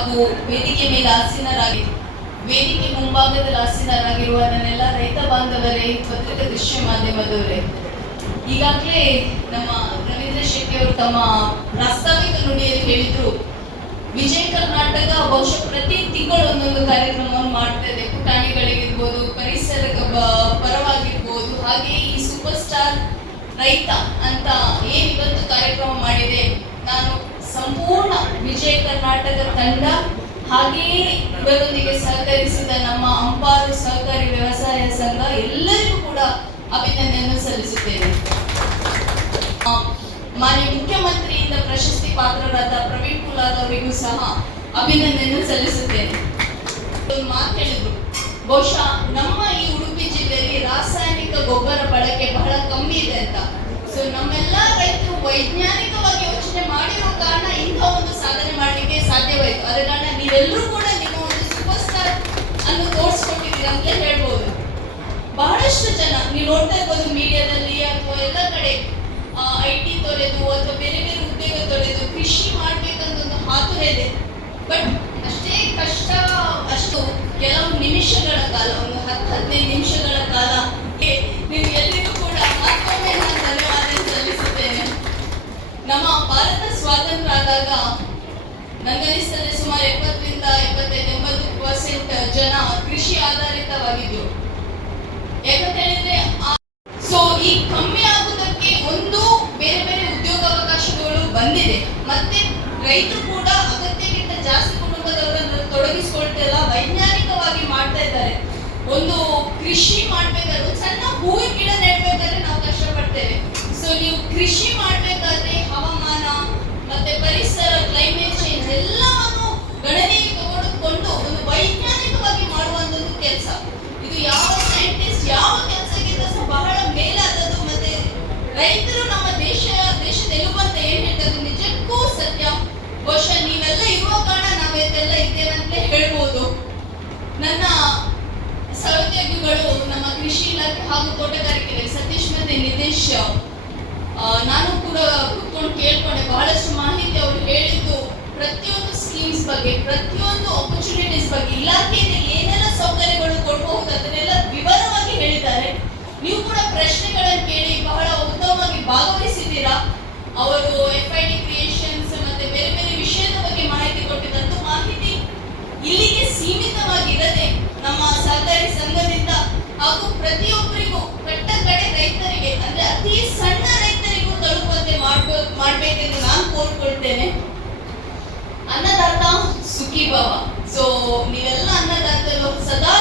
ಹಾಗೂ ವೇದಿಕೆ ಮೇಲೆ ವೇದಿಕೆ ಮುಂಭಾಗದಲ್ಲಿ ಆಸೀನರಾಗಿರುವ ನನ್ನೆಲ್ಲ ರೈತ ಬಾಂಧವರೇ, ಪತ್ರಿಕಾ ದೃಶ್ಯ ಮಾಧ್ಯಮದವರೇ, ಈಗಾಗಲೇ ನಮ್ಮ ರವೀಂದ್ರ ಶೆಟ್ಟಿ ಅವರು ತಮ್ಮ ಪ್ರಾಸ್ತಾವಿಕ ನುಡಿಯಲ್ಲಿ ಹೇಳಿದ್ರು, ವಿಜಯ ಕರ್ನಾಟಕ ಬಹುಶಃ ಪ್ರತಿ ತಿಂಗಳು ಒಂದೊಂದು ಕಾರ್ಯಕ್ರಮವನ್ನು ಮಾಡ್ತಾ ಇದೆ. ಪುಟಾಣಿಗಳಿಗಿರ್ಬೋದು, ಪರಿಸರ ಪರವಾಗಿರ್ಬೋದು, ಹಾಗೆ ಈ ಸೂಪರ್ ಸ್ಟಾರ್ ರೈತ ಅಂತ ಏನ್ ಇವತ್ತು ಕಾರ್ಯಕ್ರಮ ಮಾಡಿದೆ, ನಾನು ಸಂಪೂರ್ಣ ವಿಜಯ ಕರ್ನಾಟಕ ತಂಡ ಹಾಗೆಯೇ ಇವರೊಂದಿಗೆ ಸಹಕರಿಸಿದ ನಮ್ಮ ಅಂಪಾರು ಸಹಕಾರಿ ವ್ಯವಸಾಯ ಸಂಘ ಎಲ್ಲರಿಗೂ ಕೂಡ ಅಭಿನಂದನೆಯನ್ನು ಸಲ್ಲಿಸುತ್ತೇನೆ. ಮಾನ್ಯ ಮುಖ್ಯಮಂತ್ರಿಯಿಂದ ಪ್ರಶಸ್ತಿ ಪಾತ್ರರಾದ ಪ್ರವೀಣ್ ಕುಲಾಲ್ ಅವರಿಗೂ ಸಹ ಅಭಿನಂದನೆಯನ್ನು ಸಲ್ಲಿಸುತ್ತೇನೆ. ಒಂದು ಮಾತು ಹೇಳಿದ್ರು, ಬಹುಶಃ ನಮ್ಮ ಈ ಉಡುಪಿ ಜಿಲ್ಲೆಯಲ್ಲಿ ರಾಸಾಯನಿಕ ಗೊಬ್ಬರ ಬಳಕೆ ಬಹಳ ಕಮ್ಮಿ ಇದೆ ಅಂತ. ಸೊ ನಮ್ಮೆಲ್ಲ ರೈತರು ವೈಜ್ಞಾನಿಕವಾಗಿ ಯೋಚನೆ ಮಾಡಿರೋ ಕಾರಣ ಇಂಥ ಒಂದು ಸಾಧನೆ ಮಾಡಲಿಕ್ಕೆ ಸಾಧ್ಯವಾಯಿತು. ಆದ ಕಾರಣ ನೀವೆಲ್ಲರೂ ಕೂಡ ನಿಮ್ಮ ಒಂದು ಸೂಪರ್ ಸ್ಟಾರ್ ಅನ್ನು ತೋರಿಸ್ಕೊಟ್ಟಿದ್ದೀರಾ ಅಂತ ಹೇಳ್ಬೋದು. ಬಹಳಷ್ಟು ಜನ ನೀವು ನೋಡ್ತಾ ಇರ್ಬೋದು ಮೀಡಿಯಾದಲ್ಲಿ ಅಥವಾ ಎಲ್ಲ ಕಡೆ IT ತೊರೆದು ಅಥವಾ ಬೇರೆ ಬೇರೆ ಉದ್ಯೋಗ ತೊರೆದು ಕೃಷಿ ಮಾಡ್ಬೇಕಂತ ಒಂದು ಹಾತುರ ಇದೆ. ಬಟ್ ಅಷ್ಟೇ ಕಷ್ಟ, ಅಷ್ಟು ಕೆಲವು ನಿಮಿಷಗಳ ಕಾಲ, ಒಂದು 10-15 ನಿಮಿಷಗಳ ಕಾಲ ನೀವು ಎಲ್ಲರಿಗೂ ಕೂಡ ಮತ್ತೊಮ್ಮೆ ನಾನು ಧನ್ಯವಾದ ಸಲ್ಲಿಸುತ್ತೇನೆ. ನಮ್ಮ ಭಾರತ ಸ್ವಾತಂತ್ರ್ಯ ಆದಾಗ ನನಗನಿಸ್ತದೆ ಸುಮಾರು 70-80% ಜನ ಕೃಷಿ ಆಧಾರಿತವಾಗಿದ್ರು. ಯಾಕಂತ ಹೇಳಿದ್ರೆ ಸೊ ಈ ಕಮ್ಮಿ ಆಗುವುದಕ್ಕೆ ಒಂದು ಬೇರೆ ಬೇರೆ ಉದ್ಯೋಗಾವಕಾಶಗಳು ಬಂದಿದೆ, ಮತ್ತೆ ರೈತರು ಕೂಡ ಅಗತ್ಯಕ್ಕಿಂತ ಜಾಸ್ತಿ ಕುಟುಂಬದವರನ್ನು ತೊಡಗಿಸಿಕೊಳ್ತಿಲ್ಲ, ವೈಜ್ಞಾನಿಕವಾಗಿ ಮಾಡ್ತಾ ಇದ್ದಾರೆ. ಒಂದು ಕೃಷಿ ಮಾಡ್ಬೇಕಾದ್ರೆ ಸಣ್ಣ ಹೂವಿನ ಗಿಡ ನೆಡ್ಬೇಕಾದ್ರೆ ನಾವು ಕಷ್ಟಪಡ್ತೇವೆ. ಸೊ ನೀವು ಕೃಷಿ ಮಾಡ್ಬೇಕಾದ್ರೆ ಹವಾಮಾನ ಮತ್ತೆ ಪರಿಸರ, ಕ್ಲೈಮೇಟ್ ಚೇಂಜ್ ಎಲ್ಲವನ್ನು ಗಣನೆಗೆ ತೆಗೆದುಕೊಂಡು ಒಂದು ವೈಜ್ಞಾನಿಕವಾಗಿ ಮಾಡುವಂತದ್ದು ಕೆಲಸ. ಇದು ಯಾವ ಸೈಂಟಿಸ್ಟ್ ಯಾವ ಕೆಲಸಕ್ಕಿಂತ ಸಹ ಬಹಳ ಮೇಲಾದದ್ದು. ಮತ್ತೆ ರೈತರು ನಮ್ಮ ದೇಶದ ಎಲುಬಂತ ಏನ್ ಹೇಳ್ತಾರೆ, ನಿಜಕ್ಕೂ ಸತ್ಯ. ಬಹುಶಃ ನೀವೆಲ್ಲ ಇರುವ ಕಾರಣ ನಾವೆಲ್ಲ ಇದ್ದೇವೆ ಅಂತ ಹೇಳ್ಬೋದು. ನನ್ನ ಸಹೋದ್ಯೋಗಿಗಳು ನಮ್ಮ ಕೃಷಿ ಇಲಾಖೆ ಹಾಗೂ ತೋಟಗಾರಿಕೆ ಸತೀಶ್ ಮತ್ತೆ ನಿತೇಶ್, ನಾನು ಕೂಡ ಕೂತ್ಕೊಂಡು ಕೇಳ್ಕೊಂಡೆ, ಬಹಳಷ್ಟು ಮಾಹಿತಿ ಅವರು ಹೇಳಿದ್ದು ಪ್ರತಿಯೊಂದು ಸ್ಕೀಮ್ಸ್ ಬಗ್ಗೆ, ಪ್ರತಿಯೊಂದು ಆಪರ್ಚುನಿಟೀಸ್ ಬಗ್ಗೆ, ಇಲಾಖೆಯಿಂದ ಏನೆಲ್ಲ ಸೌಕರ್ಯಗಳು ಕೊಡಬಹುದು ಅದನ್ನೆಲ್ಲ ವಿವರವಾಗಿ ಹೇಳಿದ್ದಾರೆ. ನೀವು ಕೂಡ ಪ್ರಶ್ನೆಗಳನ್ನು ಕೇಳಿ ಬಹಳ ಉತ್ತಮವಾಗಿ ಭಾಗವಹಿಸಿದ್ದೀರಾ. ಅವರು FID ಕ್ರಿಯೇಷನ್ಸ್ ಮತ್ತೆ ಬೇರೆ ಬೇರೆ ವಿಷಯದ ಬಗ್ಗೆ ಮಾಹಿತಿ ಕೊಟ್ಟಿದ್ದಂತ ಮಾಹಿತಿ ಇಲ್ಲಿಗೆ ಸೀಮಿತವಾಗಿರದೆ ನಮ್ಮ ಸಹಕಾರಿ ಸಂಘದಿಂದ ಹಾಗೂ ಪ್ರತಿಯೊಬ್ಬರಿಗೂ ಕಟ್ಟ ಕಡೆ ರೈತರಿಗೆ, ಅಂದ್ರೆ ಅತಿ ಸಣ್ಣ ರೈತರಿಗೂ ತಲುಪುವಂತೆ ಮಾಡ್ಬೇಕೆಂದು ನಾನು ಕೋರ್ಕೊಳ್ತೇನೆ. ಅನ್ನದಾತ ಸುಖಿ ಭವ. ಸೊ ನೀವೆಲ್ಲ ಅನ್ನದಾತರು ಸದಾ